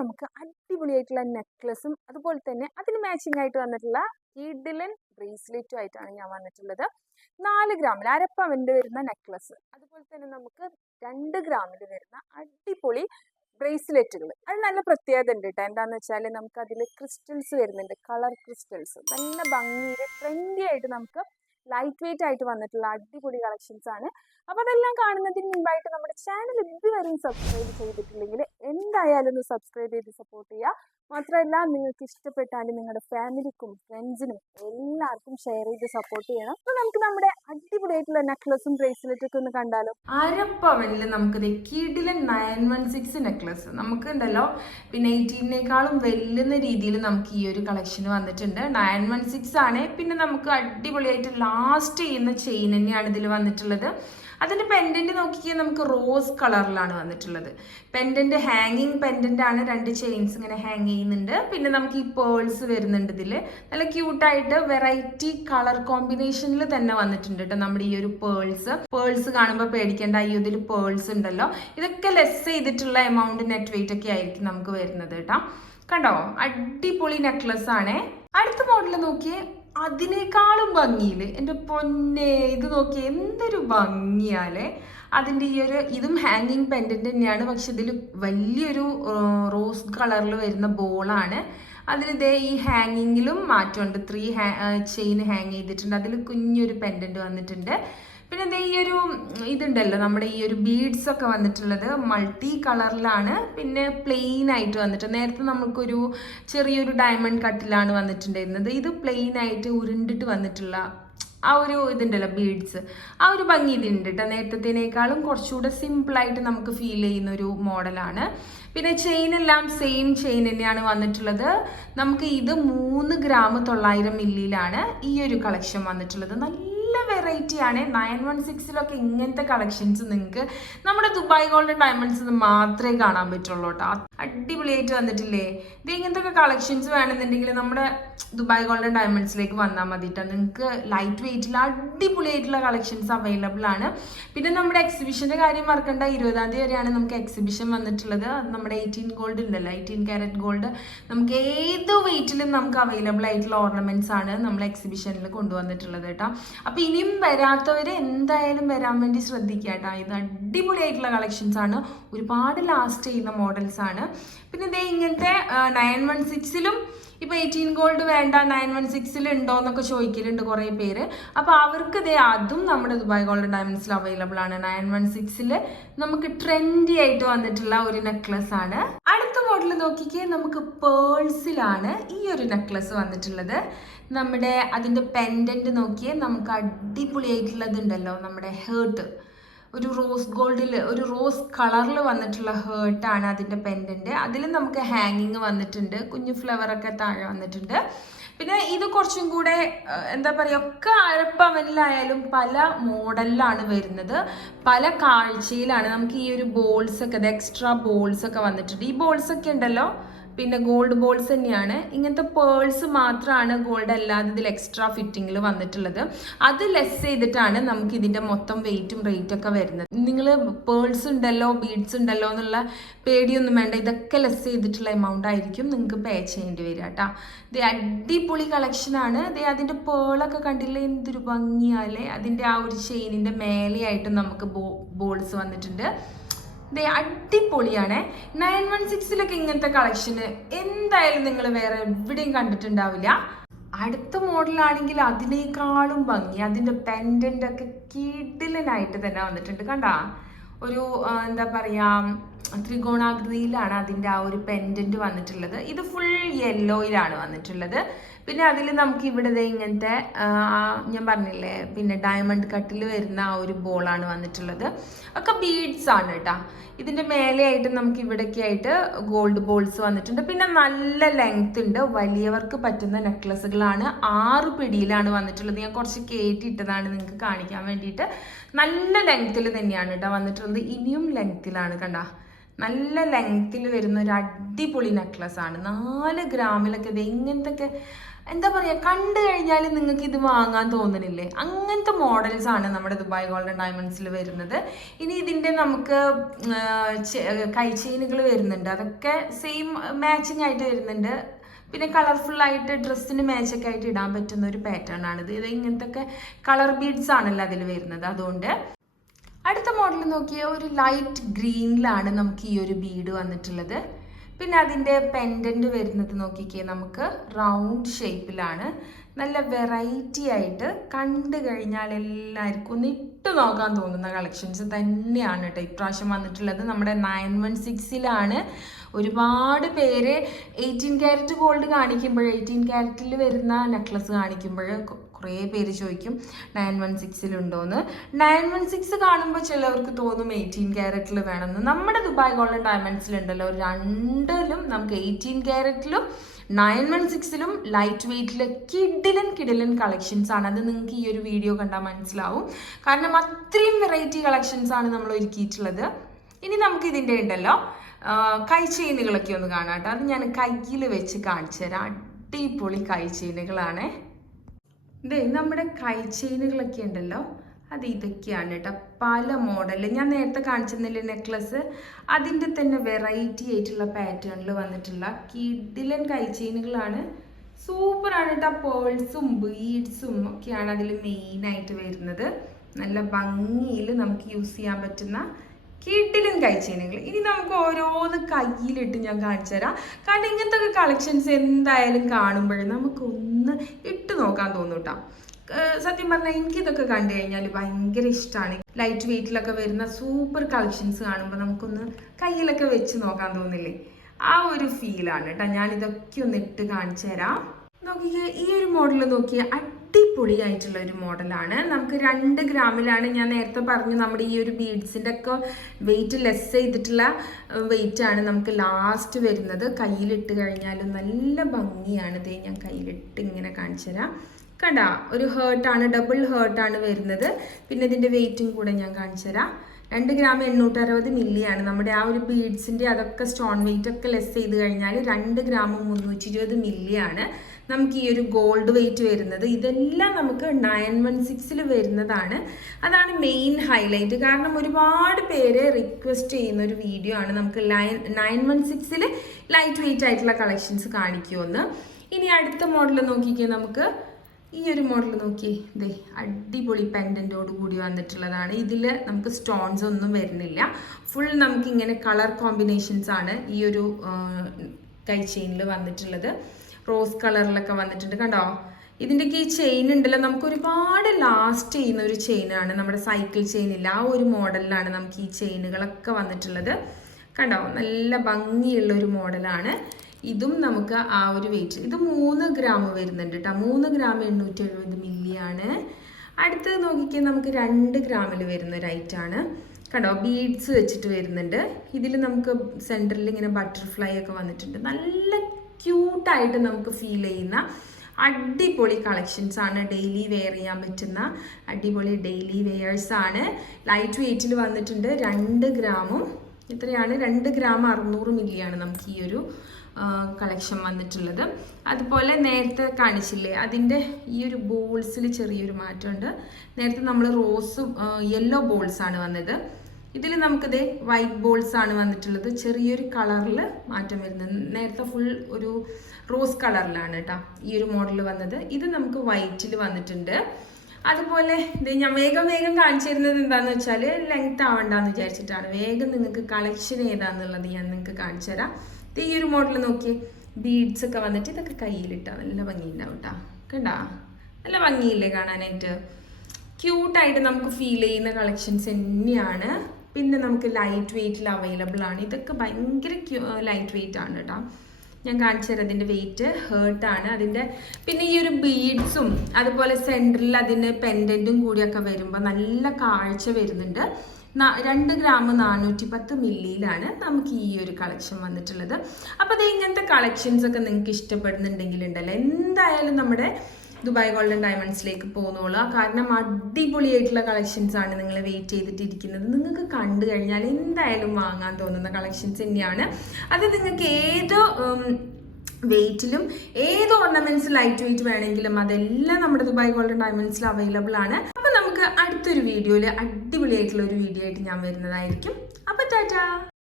നമുക്ക് അടിപൊളിയായിട്ടുള്ള നെക്ലസും അതുപോലെ തന്നെ അതിന് മാച്ചിങ് ആയിട്ട് വന്നിട്ടുള്ള കിഡിലൻ ബ്രേസ്ലെറ്റും ആയിട്ടാണ് ഞാൻ വന്നിട്ടുള്ളത്. നാല് ഗ്രാമിൽ അരപ്പവന്റെ വരുന്ന നെക്ലസ് അതുപോലെ തന്നെ നമുക്ക് രണ്ട് ഗ്രാമിൽ വരുന്ന അടിപൊളി ബ്രേസ്ലെറ്റുകൾ. അത് നല്ല പ്രത്യേകത ഉണ്ട് കേട്ടോ എന്താന്ന് വെച്ചാൽ നമുക്ക് അതിൽ ക്രിസ്റ്റൽസ് വരുന്നുണ്ട് കളർ ക്രിസ്റ്റൽസ്. നല്ല ഭംഗിയിൽ ട്രെൻഡി ആയിട്ട് നമുക്ക് ലൈറ്റ് വെയിറ്റ് ആയിട്ട് വന്നിട്ടുള്ള അടിപൊളി കളക്ഷൻസ് ആണ്. അപ്പോൾ അതെല്ലാം കാണുന്നതിന് മുമ്പായിട്ട് നമ്മുടെ ചാനൽ ഇതുവരെയും സബ്സ്ക്രൈബ് ചെയ്തിട്ടില്ലെങ്കിൽ എന്തായാലും ഒന്ന് സബ്സ്ക്രൈബ് ചെയ്ത് സപ്പോർട്ട് ചെയ്യുക. മാത്രമല്ല നിങ്ങൾക്ക് ഇഷ്ടപ്പെട്ടാൽ നിങ്ങളുടെ ഫാമിലിക്കും ഫ്രണ്ട്സിനും എല്ലാവർക്കും ഷെയർ ചെയ്ത് സപ്പോർട്ട് ചെയ്യണം. അപ്പോൾ നമുക്ക് നമ്മുടെ അടിപൊളിയായിട്ടുള്ള നെക്ലസും ബ്രേസ്ലെറ്റും ഒക്കെ ഒന്ന് കണ്ടാലോ? അരപ്പവനിൽ നമുക്ക് കിഡിലൻ നയൻ വൺ സിക്സ് നെക്ലസ് നമുക്ക് ഉണ്ടല്ലോ പിന്നെ എയ്റ്റീനേക്കാളും വെല്ലുന്ന രീതിയിൽ നമുക്ക് ഈ ഒരു കളക്ഷൻ വന്നിട്ടുണ്ട്. നയൻ വൺ സിക്സ് ആണ്. പിന്നെ നമുക്ക് അടിപൊളിയായിട്ട് ലാസ്റ്റ് ചെയ്യുന്ന ചെയിൻ തന്നെയാണ് ഇതിൽ വന്നിട്ടുള്ളത്. അതിന്റെ പെൻഡന്റ് നോക്കിയാൽ നമുക്ക് റോസ് കളറിലാണ് വന്നിട്ടുള്ളത്. പെൻഡന്റ് ഹാങ്ങിങ് പെൻഡന്റ് ആണ് രണ്ട് ചെയിൻസ് ഇങ്ങനെ ഹാങ് ചെയ്യുന്നുണ്ട്. പിന്നെ നമുക്ക് ഈ പേൾസ് വരുന്നുണ്ട് ഇതിൽ നല്ല ക്യൂട്ടായിട്ട് വെറൈറ്റി കളർ കോമ്പിനേഷനിൽ തന്നെ വന്നിട്ടുണ്ട് കേട്ടോ നമ്മുടെ ഈ ഒരു പേൾസ് പേൾസ് കാണുമ്പോൾ പേടിക്കേണ്ട ഈ ഇതിൽ പേൾസ് ഉണ്ടല്ലോ. ഇതൊക്കെ ലെസ് ചെയ്തിട്ടുള്ള എമൗണ്ട് നെറ്റ് വെയിറ്റ് ഒക്കെ ആയിരിക്കും നമുക്ക് വരുന്നത് കേട്ടോ കണ്ടോ? അടിപൊളി നെക്ലസ് ആണേ. അടുത്ത മോഡൽ നോക്കിയേ. അതിനേക്കാളും ഭംഗിയിൽ എന്റെ പൊന്നെ ഇത് നോക്കി എന്തൊരു ഭംഗിയാലേ. അതിന്റെ ഈ ഒരു ഇതും ഹാങ്ങിങ് പെൻഡന്റ് തന്നെയാണ്. പക്ഷെ ഇതിൽ വലിയൊരു റോസ് കളറിൽ വരുന്ന ബോളാണ്. അതിനിതേ ഈ ഹാങ്ങിങ്ങിലും മാറ്റമുണ്ട്. ത്രീ ഹാ ചെയിൻ ഹാങ് ചെയ്തിട്ടുണ്ട്. അതിൽ കുഞ്ഞൊരു പെൻഡന്റ് വന്നിട്ടുണ്ട്. പിന്നെ ദേ ഈ ഒരു ഇതുണ്ടല്ലോ നമ്മുടെ ഈ ഒരു ബീഡ്സ് ഒക്കെ വന്നിട്ടുള്ളത് മൾട്ടി കളറിലാണ് പിന്നെ പ്ലെയിൻ ആയിട്ട് വന്നിട്ട് നേരത്തെ നമുക്കൊരു ചെറിയൊരു ഡയമണ്ട് കട്ടിലാണ് വന്നിട്ടുണ്ടായിരുന്നത്. ഇത് പ്ലെയിൻ ആയിട്ട് ഉരുണ്ടിട്ട് വന്നിട്ടുള്ള ആ ഒരു ഇതുണ്ടല്ലോ ബീഡ്സ് ആ ഒരു ഭംഗി ഇതുണ്ട് കേട്ടോ നേരത്തേനേക്കാളും കുറച്ചുകൂടെ സിമ്പിളായിട്ട് നമുക്ക് ഫീൽ ചെയ്യുന്ന ഒരു മോഡലാണ്. പിന്നെ ചെയിൻ എല്ലാം സെയിം ചെയിൻ തന്നെയാണ് വന്നിട്ടുള്ളത്. നമുക്ക് ഇത് മൂന്ന് ഗ്രാം തൊള്ളായിരം മില്ലിയിലാണ് ഈ ഒരു കളക്ഷൻ വന്നിട്ടുള്ളത്. നല്ല നല്ല വെറൈറ്റി ആണ് നയൻ വൺ സിക്സിലൊക്കെ ഇങ്ങനത്തെ കളക്ഷൻസ് നിങ്ങൾക്ക് നമ്മുടെ ദുബായ് ഗോൾഡൻ ഡയമണ്ട്സ് മാത്രമേ കാണാൻ പറ്റുള്ളൂ കേട്ടോ. അടിപൊളിയായിട്ട് വന്നിട്ടില്ലേ? ഇത് ഇങ്ങനത്തെ കളക്ഷൻസ് വേണമെന്നുണ്ടെങ്കിൽ നമ്മുടെ ദുബായ് ഗോൾഡൻ ഡയമണ്ട്സിലേക്ക് വന്നാൽ മതി കേട്ടോ നിങ്ങൾക്ക് ലൈറ്റ് വെയിറ്റിൽ അടിപൊളിയായിട്ടുള്ള കളക്ഷൻസ് അവൈലബിൾ ആണ്. പിന്നെ നമ്മുടെ എക്സിബിഷന്റെ കാര്യം മറക്കണ്ട. ഇരുപതാം തീയതി വരെയാണ് നമുക്ക് എക്സിബിഷൻ വന്നിട്ടുള്ളത്. നമ്മുടെ എയ്റ്റീൻ ഗോൾഡ് ഉണ്ടല്ലോ എയ്റ്റീൻ ക്യാരറ്റ് ഗോൾഡ് നമുക്ക് ഏത് വെയിറ്റിലും നമുക്ക് അവൈലബിൾ ആയിട്ടുള്ള ഓർണമെന്റ്സ് ആണ് നമ്മൾ എക്സിബിഷനിൽ കൊണ്ടുവന്നിട്ടുള്ളത് കേട്ടോ. അപ്പോൾ ഇനിയും വരാത്തവർ എന്തായാലും വരാൻ വേണ്ടി ശ്രദ്ധിക്കുക കേട്ടോ. ഇത് അടിപൊളിയായിട്ടുള്ള കളക്ഷൻസ് ആണ്. ഒരുപാട് ലാസ്റ്റ് ചെയ്യുന്ന മോഡൽസ് ആണ്. പിന്നെ ഇതേ ഇങ്ങനത്തെ നയൻ വൺ സിക്സിലും ഇപ്പോൾ എയ്റ്റീൻ ഗോൾഡ് വേണ്ട നയൻ വൺ സിക്സിൽ ഉണ്ടോ എന്നൊക്കെ ചോദിക്കലുണ്ട് കുറേ പേര്. അപ്പോൾ അവർക്ക് ഇതേ അതും നമ്മുടെ ദുബായ് ഗോൾഡ് ഡയമണ്ട്സിൽ അവൈലബിൾ ആണ്. നയൻ വൺ സിക്സിൽ നമുക്ക് ട്രെൻഡി ആയിട്ട് വന്നിട്ടുള്ള ഒരു നെക്ലസ് ആണ്. അടുത്ത മോഡൽ നോക്കിക്കേ നമുക്ക് പേൾസിലാണ് ഈ ഒരു നെക്ലസ് വന്നിട്ടുള്ളത്. നമ്മുടെ അതിന്റെ പെൻഡന്റ് നോക്കിയേ നമുക്ക് അടിപൊളിയായിട്ടുള്ളതുണ്ടല്ലോ നമ്മുടെ ഹേർട്ട് ഒരു റോസ് ഗോൾഡിൽ ഒരു റോസ് കളറിൽ വന്നിട്ടുള്ള ഹേർട്ടാണ് അതിന്റെ പെൻഡന്റ് അതിൽ നമുക്ക് ഹാങ്ങിങ് വന്നിട്ടുണ്ട്. കുഞ്ഞു ഫ്ലവറൊക്കെ താഴെ വന്നിട്ടുണ്ട്. പിന്നെ ഇത് കുറച്ചും കൂടെ എന്താ പറയുക ഒക്കെ അരപ്പവനിലായാലും പല മോഡലിലാണ് വരുന്നത്. പല കാഴ്ചയിലാണ്. നമുക്ക് ഈ ഒരു ബോൾസ് ഒക്കെ എക്സ്ട്രാ ബോൾസ് ഒക്കെ വന്നിട്ടുണ്ട്. ഈ ബോൾസ് ഒക്കെ ഉണ്ടല്ലോ? പിന്നെ ഗോൾഡ് ബോൾസ് തന്നെയാണ്. ഇങ്ങനത്തെ പേൾസ് മാത്രമാണ് ഗോൾഡ് അല്ലാതെ ഇതിൽ എക്സ്ട്രാ ഫിറ്റിങ്ങിൽ വന്നിട്ടുള്ളത്. അത് ലെസ് ചെയ്തിട്ടാണ് നമുക്ക് ഇതിന്റെ മൊത്തം വെയിറ്റും റേറ്റൊക്കെ വരുന്നത്. നിങ്ങൾ പേൾസ് ഉണ്ടല്ലോ ബീഡ്സ് ഉണ്ടല്ലോ എന്നുള്ള പേടിയൊന്നും വേണ്ട. ഇതൊക്കെ ലെസ് ചെയ്തിട്ടുള്ള എമൗണ്ട് ആയിരിക്കും നിങ്ങൾക്ക് പേ ചെയ്യേണ്ടി വരിക കേട്ടോ. ഇത് അടിപൊളി കളക്ഷനാണ് ഇത് അതിന്റെ പേളൊക്കെ കണ്ടില്ലേ? എന്തൊരു ഭംഗിയാലേ അതിന്റെ ആ ഒരു ചെയിനിന്റെ മേലെയായിട്ട് നമുക്ക് ബോൾസ് വന്നിട്ടുണ്ട്. ദേ അടിപൊളിയാണ്. നയൻ വൺ സിക്സിലൊക്കെ ഇങ്ങനത്തെ കളക്ഷന് എന്തായാലും നിങ്ങൾ വേറെ എവിടെയും കണ്ടിട്ടുണ്ടാവില്ല. അടുത്ത മോഡലാണെങ്കിൽ അതിനേക്കാളും ഭംഗി. അതിന്റെ പെൻഡന്റ് ഒക്കെ കിടിലനായിട്ട് തന്നെ വന്നിട്ടുണ്ട് കണ്ടാ. ഒരു എന്താ പറയുക ത്രികോണാകൃതിയിലാണ് അതിന്റെ ആ ഒരു പെൻഡന്റ് വന്നിട്ടുള്ളത്. ഇത് ഫുൾ യെല്ലോയിലാണ് വന്നിട്ടുള്ളത്. പിന്നെ അതിൽ നമുക്ക് ഇവിടെ ഇങ്ങനത്തെ ഞാൻ പറഞ്ഞില്ലേ പിന്നെ ഡയമണ്ട് കട്ടിൽ വരുന്ന ആ ഒരു ബോളാണ് വന്നിട്ടുള്ളത്. ഒക്കെ ബീഡ്സ് ആണ് കേട്ടോ ഇതിന്റെ മേലെയായിട്ട് നമുക്ക് ഇവിടെയൊക്കെ ആയിട്ട് ഗോൾഡ് ബോൾസ് വന്നിട്ടുണ്ട്. പിന്നെ നല്ല ലെങ്ത് ഉണ്ട്. വലിയവർക്ക് പറ്റുന്ന നെക്ലസുകളാണ് ആറ് പിടിയിലാണ് വന്നിട്ടുള്ളത്. ഞാൻ കുറച്ച് കയറ്റിയിട്ടതാണ് നിങ്ങൾക്ക് കാണിക്കാൻ വേണ്ടിയിട്ട്. നല്ല ലെങ്ത്തിൽ തന്നെയാണ് കേട്ടോ വന്നിട്ടുള്ളത്. ഇനിയും ലെങ്ത്തിലാണ് കണ്ട. നല്ല ലെങ്ത്തിൽ വരുന്ന ഒരു അടിപൊളി നെക്ലസ് ആണ്. നാല് ഗ്രാമിലൊക്കെ ഇത് ഇങ്ങനത്തെ എന്താ പറയുക കണ്ടു കഴിഞ്ഞാൽ നിങ്ങൾക്ക് ഇത് വാങ്ങാൻ തോന്നണില്ലേ? അങ്ങനത്തെ മോഡൽസ് ആണ് നമ്മുടെ ദുബായ് ഗോൾഡൻ ഡയമണ്ട്സിൽ വരുന്നത്. ഇനി ഇതിന്റെ നമുക്ക് കൈ ചെയിനുകൾ വരുന്നുണ്ട്. അതൊക്കെ സെയിം മാച്ചിങ് ആയിട്ട് വരുന്നുണ്ട്. പിന്നെ കളർഫുൾ ആയിട്ട് ഡ്രസ്സിന് മാച്ചൊക്കെ ആയിട്ട് ഇടാൻ പറ്റുന്ന ഒരു പാറ്റേൺ ആണിത് ഇത്. ഇങ്ങനത്തെ കളർ ബീഡ്സ് ആണല്ലോ അതിൽ വരുന്നത്. അതുകൊണ്ട് അടുത്ത മോഡൽ നോക്കിയ ഒരു ലൈറ്റ് ഗ്രീനിലാണ് നമുക്ക് ഈ ഒരു ബീഡ് വന്നിട്ടുള്ളത്. പിന്നെ അതിന്റെ പെൻഡന്റ് വരുന്നത് നോക്കിക്കേ നമുക്ക് റൗണ്ട് ഷേപ്പിലാണ് നല്ല വെറൈറ്റി ആയിട്ട് കണ്ടു കഴിഞ്ഞാൽ എല്ലാവർക്കും ഒന്ന് ഇട്ട് നോക്കാൻ തോന്നുന്ന കളക്ഷൻസ് തന്നെയാണ് കേട്ടോ ഇപ്രാവശ്യം വന്നിട്ടുള്ളത്. നമ്മുടെ നയൻ വൺ സിക്സിലാണ് ഒരുപാട് പേര് എയ്റ്റീൻ ക്യാരറ്റ് ഗോൾഡ് കാണിക്കുമ്പോൾ എയ്റ്റീൻ ക്യാരറ്റിൽ വരുന്ന നെക്ലസ് കാണിക്കുമ്പോൾ കുറേ പേര് ചോദിക്കും നയൻ വൺ സിക്സിലുണ്ടോയെന്ന് നയൻ വൺ സിക്സ് കാണുമ്പോൾ ചിലവർക്ക് തോന്നും എയ്റ്റീൻ ക്യാരറ്റിൽ വേണമെന്ന്. നമ്മുടെ ദുബായ് ഗോൾഡൻ ഡയമണ്ട്സിലുണ്ടല്ലോ രണ്ടിലും നമുക്ക് എയ്റ്റീൻ ക്യാരറ്റിലും നയൻ വൺ സിക്സിലും ലൈറ്റ് വെയ്റ്റിൽ കിഡിലൻ കിഡിലൻ കളക്ഷൻസ് ആണ്. അത് നിങ്ങൾക്ക് ഈ ഒരു വീഡിയോ കണ്ടാൽ മനസ്സിലാവും. കാരണം അത്രയും വെറൈറ്റി കളക്ഷൻസ് ആണ് നമ്മൾ ഒരുക്കിയിട്ടുള്ളത്. ഇനി നമുക്ക് ഇതിന്റെ ഉണ്ടല്ലോ കൈ ചെയിനുകളൊക്കെ ഒന്ന് കാണാം കേട്ടോ. അത് ഞാൻ കയ്യിൽ വെച്ച് കാണിച്ചു തരാം അടിപൊളി കൈ ചെയിനുകളാണ്. ഇതേ നമ്മുടെ കൈ ചെയിനുകളൊക്കെ ഉണ്ടല്ലോ? അത് ഇതൊക്കെയാണ് കേട്ടോ. പല മോഡൽ ഞാൻ നേരത്തെ കാണിച്ചിരുന്നില്ലേ നെക്ലസ് അതിന്റെ തന്നെ വെറൈറ്റി ആയിട്ടുള്ള പാറ്റേണിൽ വന്നിട്ടുള്ള കിഡിലൻ കൈ ചെയിനുകളാണ്. സൂപ്പറാണ് കേട്ടോ. പേൾസും ബീഡ്സും ഒക്കെയാണ് അതിൽ മെയിനായിട്ട് വരുന്നത്. നല്ല ഭംഗിയിൽ നമുക്ക് യൂസ് ചെയ്യാൻ പറ്റുന്ന കിഡിലും കഴിച്ചേനെങ്കിൽ ഇനി നമുക്ക് ഓരോന്ന് കയ്യിലിട്ട് ഞാൻ കാണിച്ചു തരാം. കാരണം ഇങ്ങനത്തെ കളക്ഷൻസ് എന്തായാലും കാണുമ്പോൾ നമുക്കൊന്ന് ഇട്ട് നോക്കാൻ തോന്നും സത്യം പറഞ്ഞാൽ എനിക്കിതൊക്കെ കണ്ടു കഴിഞ്ഞാൽ ഭയങ്കര ഇഷ്ടമാണ് ലൈറ്റ് വെയിറ്റിലൊക്കെ വരുന്ന സൂപ്പർ കളക്ഷൻസ് കാണുമ്പോൾ നമുക്കൊന്ന് കയ്യിലൊക്കെ വെച്ച് നോക്കാൻ തോന്നില്ലേ? ആ ഒരു ഫീലാണ് കേട്ടോ. ഞാനിതൊക്കെ ഒന്ന് ഇട്ട് കാണിച്ചു തരാം. നോക്കിക്കേ ഈ ഒരു മോഡൽ നോക്കിയ അടിപൊളിയായിട്ടുള്ള ഒരു മോഡലാണ്. നമുക്ക് രണ്ട് ഗ്രാമിലാണ് ഞാൻ നേരത്തെ പറഞ്ഞു നമ്മുടെ ഈ ഒരു ബീഡ്സിന്റെ ഒക്കെ വെയിറ്റ് ലെസ് ചെയ്തിട്ടുള്ള വെയിറ്റ് ആണ് നമുക്ക് ലാസ്റ്റ് വരുന്നത്. കയ്യിലിട്ട് കഴിഞ്ഞാൽ നല്ല ഭംഗിയാണ്. ഇതേ ഞാൻ കയ്യിലിട്ട് ഇങ്ങനെ കാണിച്ചു തരാം. കണ്ട ഒരു ഹേർട്ടാണ് ഡബിൾ ഹേർട്ടാണ് വരുന്നത്. പിന്നെ ഇതിന്റെ വെയിറ്റും കൂടെ ഞാൻ കാണിച്ചു തരാം. രണ്ട് ഗ്രാം എണ്ണൂറ്ററുപത് മില്ലിയാണ് നമ്മുടെ ആ ഒരു ബീഡ്സിന്റെ അതൊക്കെ സ്റ്റോൺ വെയിറ്റ് ഒക്കെ ലെസ് ചെയ്ത് കഴിഞ്ഞാൽ രണ്ട് ഗ്രാം മുന്നൂറ്റി ഇരുപത് മില്ലിയാണ് നമുക്ക് ഈ ഒരു ഗോൾഡ് വെയിറ്റ് വരുന്നത്. ഇതെല്ലാം നമുക്ക് നയൻ വൺ സിക്സിൽ വരുന്നതാണ്. അതാണ് മെയിൻ ഹൈലൈറ്റ് കാരണം ഒരുപാട് പേര് റിക്വസ്റ്റ് ചെയ്യുന്ന ഒരു വീഡിയോ ആണ് നമുക്ക് ലൈൻ നയൻ വൺ സിക്സിൽ ലൈറ്റ് വെയിറ്റ് ആയിട്ടുള്ള കളക്ഷൻസ് കാണിക്കുമെന്ന്. ഇനി അടുത്ത മോഡൽ നോക്കിക്കേ നമുക്ക്. ഈ ഒരു മോഡൽ നോക്കി ദേ അടിപൊളി പെൻഡന്റോട് കൂടി വന്നിട്ടുള്ളതാണ്. ഇതിൽ നമുക്ക് സ്റ്റോൺസ് ഒന്നും വരുന്നില്ല. ഫുൾ നമുക്ക് ഇങ്ങനെ കളർ കോമ്പിനേഷൻസ് ആണ് ഈ ഒരു കൈ ചെയിനിൽ വന്നിട്ടുള്ളത്. റോസ് കളറിലൊക്കെ വന്നിട്ടുണ്ട് കണ്ടോ? ഇതിന്റെയൊക്കെ ഈ ചെയിൻ ഉണ്ടല്ലോ നമുക്ക് ഒരുപാട് ലാസ്റ്റ് ചെയ്യുന്ന ഒരു ചെയിനാണ് നമ്മുടെ സൈക്കിൾ ചെയിനില്ല ആ ഒരു മോഡലിലാണ് നമുക്ക് ഈ ചെയിനുകളൊക്കെ വന്നിട്ടുള്ളത്. കണ്ടോ? നല്ല ഭംഗിയുള്ള ഒരു മോഡലാണ് ഇതും നമുക്ക് ആ ഒരു വെയിറ്റ് ഇത് മൂന്ന് ഗ്രാം വരുന്നുണ്ട് കേട്ടോ മൂന്ന് ഗ്രാം എണ്ണൂറ്റി എഴുപത് മില്ലിയാണ് അടുത്തത് നോക്കിക്കാൻ നമുക്ക് രണ്ട് ഗ്രാമിൽ വരുന്ന ആണ്. കണ്ടോ? ബീഡ്സ് വെച്ചിട്ട് വരുന്നുണ്ട്. ഇതിൽ നമുക്ക് സെന്ററിൽ ഇങ്ങനെ ബട്ടർഫ്ലൈ ഒക്കെ വന്നിട്ടുണ്ട്. നല്ല ക്യൂട്ടായിട്ട് നമുക്ക് ഫീൽ ചെയ്യുന്ന അടിപൊളി കളക്ഷൻസ് ആണ്. ഡെയിലി വെയർ ചെയ്യാൻ പറ്റുന്ന അടിപൊളി ഡെയിലി വെയേഴ്സ് ആണ്. ലൈറ്റ് വെയ്റ്റിൽ വന്നിട്ടുണ്ട് രണ്ട് ഗ്രാമും. ഇത്രയാണ്. രണ്ട് ഗ്രാം അറുന്നൂറ് മില്ലിയാണ് നമുക്ക് ഈ ഒരു കളക്ഷൻ വന്നിട്ടുള്ളത്. അതുപോലെ നേരത്തെ കാണിച്ചില്ലേ അതിന്റെ ഈ ഒരു ബോൾസിൽ ചെറിയൊരു മാറ്റമുണ്ട്. നേരത്തെ നമ്മൾ റോസ് യെല്ലോ ബോൾസാണ് വന്നത്. ഇതിൽ നമുക്കിത് വൈറ്റ് ബോൾസ് ആണ് വന്നിട്ടുള്ളത്. ചെറിയൊരു കളറിൽ മാറ്റം വരുന്നത് നേരത്തെ ഫുൾ ഒരു റോസ് കളറിലാണ് കേട്ടോ ഈ ഒരു മോഡൽ വന്നത്. ഇത് നമുക്ക് വൈറ്റിൽ വന്നിട്ടുണ്ട്. അതുപോലെ ഇത് ഞാൻ വേഗം വേഗം കാണിച്ചു തരുന്നത് എന്താണെന്ന് വെച്ചാൽ ലെങ്ത് ആവണ്ടെന്ന് വിചാരിച്ചിട്ടാണ്. വേഗം നിങ്ങൾക്ക് കളക്ഷൻ ഏതാന്നുള്ളത് ഞാൻ നിങ്ങൾക്ക് കാണിച്ചു തരാം. ഇത് ഈ ഒരു മോഡൽ നോക്കി ബീഡ്സ് ഒക്കെ വന്നിട്ട് ഇതൊക്കെ കയ്യിലിട്ടാ. നല്ല ഭംഗിയുണ്ടാവും കേട്ടോ കണ്ടാ? നല്ല ഭംഗിയില്ലേ കാണാനായിട്ട്? ക്യൂട്ടായിട്ട് നമുക്ക് ഫീൽ ചെയ്യുന്ന കളക്ഷൻസ് തന്നെയാണ്. പിന്നെ നമുക്ക് ലൈറ്റ് വെയ്റ്റിൽ അവൈലബിൾ ആണ്. ഇതൊക്കെ ഭയങ്കര ലൈറ്റ് വെയ്റ്റ് ആണ് കേട്ടോ ഞാൻ കാണിച്ചു തരാം. അതിന്റെ വെയിറ്റ് ഹേർട്ടാണ് അതിന്റെ പിന്നെ ഈ ഒരു ബീഡ്സും അതുപോലെ സെന്ററിൽ അതിന് പെൻഡന്റും കൂടിയൊക്കെ വരുമ്പോൾ നല്ല കാഴ്ച വരുന്നുണ്ട്. രണ്ട് ഗ്രാം നാനൂറ്റി പത്ത് മില്ലിയിലാണ് നമുക്ക് ഈ ഒരു കളക്ഷൻ വന്നിട്ടുള്ളത്. അപ്പോൾ അത് ഇങ്ങനത്തെ കളക്ഷൻസ് ഒക്കെ നിങ്ങൾക്ക് ഇഷ്ടപ്പെടുന്നുണ്ടെങ്കിൽ ഉണ്ടല്ലോ. എന്തായാലും നമ്മുടെ ദുബായ് ഗോൾഡൻ ഡയമണ്ട്സിലേക്ക് പോന്നോളുക കാരണം അടിപൊളിയായിട്ടുള്ള കളക്ഷൻസ് ആണ് നിങ്ങൾ വെയിറ്റ് ചെയ്തിട്ടിരിക്കുന്നത്. നിങ്ങൾക്ക് കണ്ടു കഴിഞ്ഞാൽ എന്തായാലും വാങ്ങാൻ തോന്നുന്ന കളക്ഷൻസ് തന്നെയാണ്. അത് നിങ്ങൾക്ക് ഏത് വെയിറ്റിലും ഏത് ഓർണമെന്റ്സ് ലൈറ്റ് വെയിറ്റ് വേണമെങ്കിലും അതെല്ലാം നമ്മുടെ ദുബായ് ഗോൾഡൻ ഡയമണ്ട്സിൽ അവൈലബിൾ ആണ്. അപ്പോൾ നമുക്ക് അടുത്തൊരു വീഡിയോയിൽ അടിപൊളിയായിട്ടുള്ള ഒരു വീഡിയോ ആയിട്ട് ഞാൻ വരുന്നതായിരിക്കും. അപ്പോൾ ടാറ്റാ!